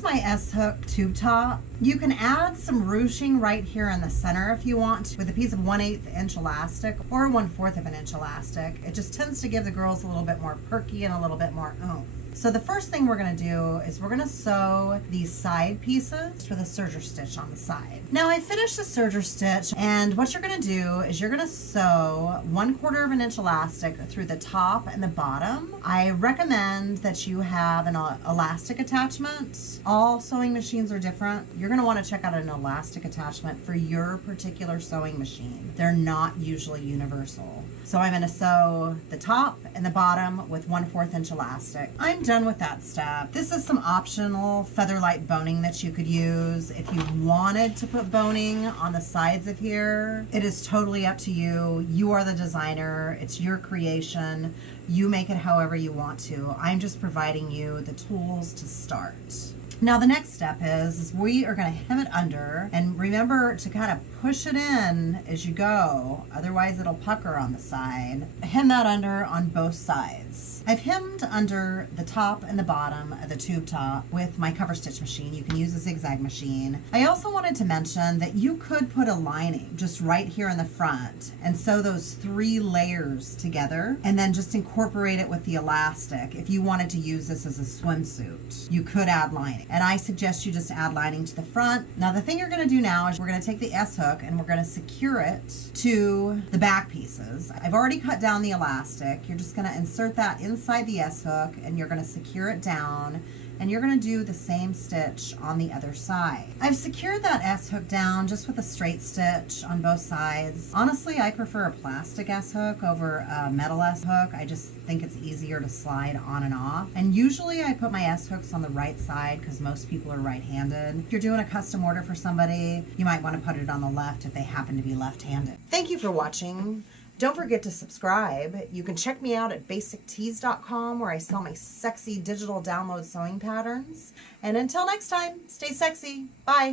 is my S-hook tube top. You can add some ruching right here in the center if you want with a piece of 1/8 inch elastic or 1/4 of an inch elastic. It just tends to give the girls a little bit more perky and a little bit more oomph. So the first thing we're going to do is we're going to sew these side pieces with a serger stitch on the side. Now I finished the serger stitch, and what you're going to do is you're going to sew 1/4 of an inch elastic through the top and the bottom. I recommend that you have an elastic attachment. All sewing machines are different. You're going to want to check out an elastic attachment for your particular sewing machine. They're not usually universal. So I'm going to sew the top and the bottom with 1/4 inch elastic. I'm done with that step. This is some optional featherlight boning that you could use if you wanted to put boning on the sides of here. It is totally up to you. You are the designer. It's your creation. You make it however you want to. I'm just providing you the tools to start. Now the next step is we are going to hem it under, and remember to kind of push it in as you go, otherwise it'll pucker on the side. Hem that under on both sides. I've hemmed under the top and the bottom of the tube top with my cover stitch machine. You can use a zigzag machine. I also wanted to mention that you could put a lining just right here in the front and sew those 3 layers together and then just incorporate it with the elastic. If you wanted to use this as a swimsuit, you could add lining. And I suggest you just add lining to the front. Now the thing you're going to do now is we're going to take the S-hook and we're going to secure it to the back pieces. I've already cut down the elastic. You're just going to insert that inside the S-hook and you're going to secure it down, and you're going to do the same stitch on the other side. I've secured that S-hook down just with a straight stitch on both sides. Honestly, I prefer a plastic S-hook over a metal S-hook. I just think it's easier to slide on and off. And usually I put my S-hooks on the right side because most people are right-handed. If you're doing a custom order for somebody, you might want to put it on the left if they happen to be left-handed. Thank you for watching. Don't forget to subscribe. You can check me out at basictease.com where I sell my sexy digital download sewing patterns. And until next time, stay sexy. Bye.